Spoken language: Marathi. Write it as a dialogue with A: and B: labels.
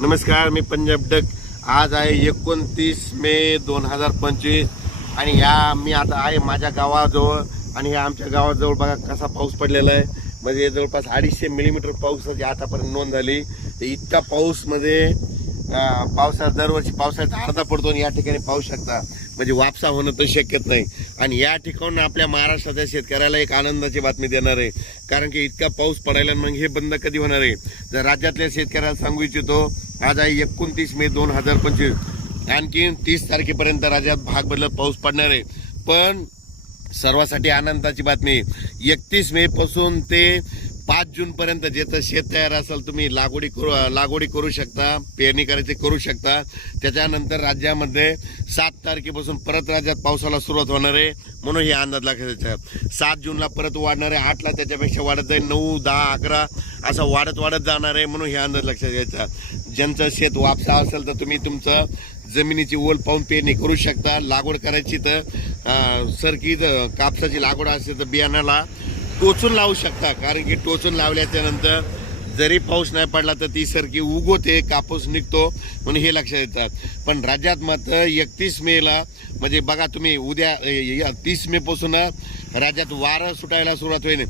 A: नमस्कार मी पंजाब डक. आज आहे एकोणतीस मे दोन हजार पंचवीस. आणि ह्या मी आता आहे माझ्या गावाजवळ. आणि ह्या आमच्या गावाजवळ बघा कसा पाऊस पडलेला आहे. म्हणजे जवळपास अडीचशे मिलीमीटर पावसाची आतापर्यंत नोंद झाली. तर इतका पाऊसमध्ये म्हणजे, पावसात पावसाळ्यात दरवर्षी पावसाळ्याचा अर्धा पडतो आणि या ठिकाणी पाहू शकता. म्हणजे वापसा होणं तर शक्यच नाही. आणि या ठिकाणून आपल्या महाराष्ट्राच्या शेतकऱ्याला एक आनंदाची बातमी देणार आहे. कारण की इतका पाऊस पडायला मग हे बंद कधी होणार आहे? जर राज्यातल्या शेतकऱ्याला सांगू इच्छितो आज आहे एकोणतीस मे दोन हजार पंचवीस. आणखी तीस तारखेपर्यंत राज्यात भाग बदलत पाऊस पडणार आहे. पण सर्वांसाठी आनंदाची बातमी एकतीस मे पासून ते पाच जून पर्यंत जेथं शेत तयार असेल तुम्ही लागवडी करू लागवडी करू शकता पेरणी करायची करू शकता. त्याच्यानंतर राज्यामध्ये सात तारखेपासून परत राज्यात पावसाला सुरुवात होणार आहे. म्हणून हे अंदाज लक्षात सात जूनला परत वाढणार आहे आठला त्याच्यापेक्षा वाढत जाईल नऊ दहा अकरा असं वाढत वाढत जाणार आहे म्हणून हे अंदाज लक्षात घ्यायचा. ज्यांचं शेत वापसा असेल तर तुम्ही तुमचं जमिनीची ओल पाहून पेरणी करू शकता. लागवड करायची तर सरकी कापसाची लागवड असेल तर बियाणाला टोचून लावू शकता. कारण की टोचून लावल्याच्या नंतर जरी पाऊस नाही पडला तर ती सरकी उगवते कापूस निघतो म्हणून हे लक्षात येतात. पण राज्यात मात्र एकतीस मेला म्हणजे बघा तुम्ही उद्या तीस मे पासून राज्यात वारं सुटायला सुरुवात होईल.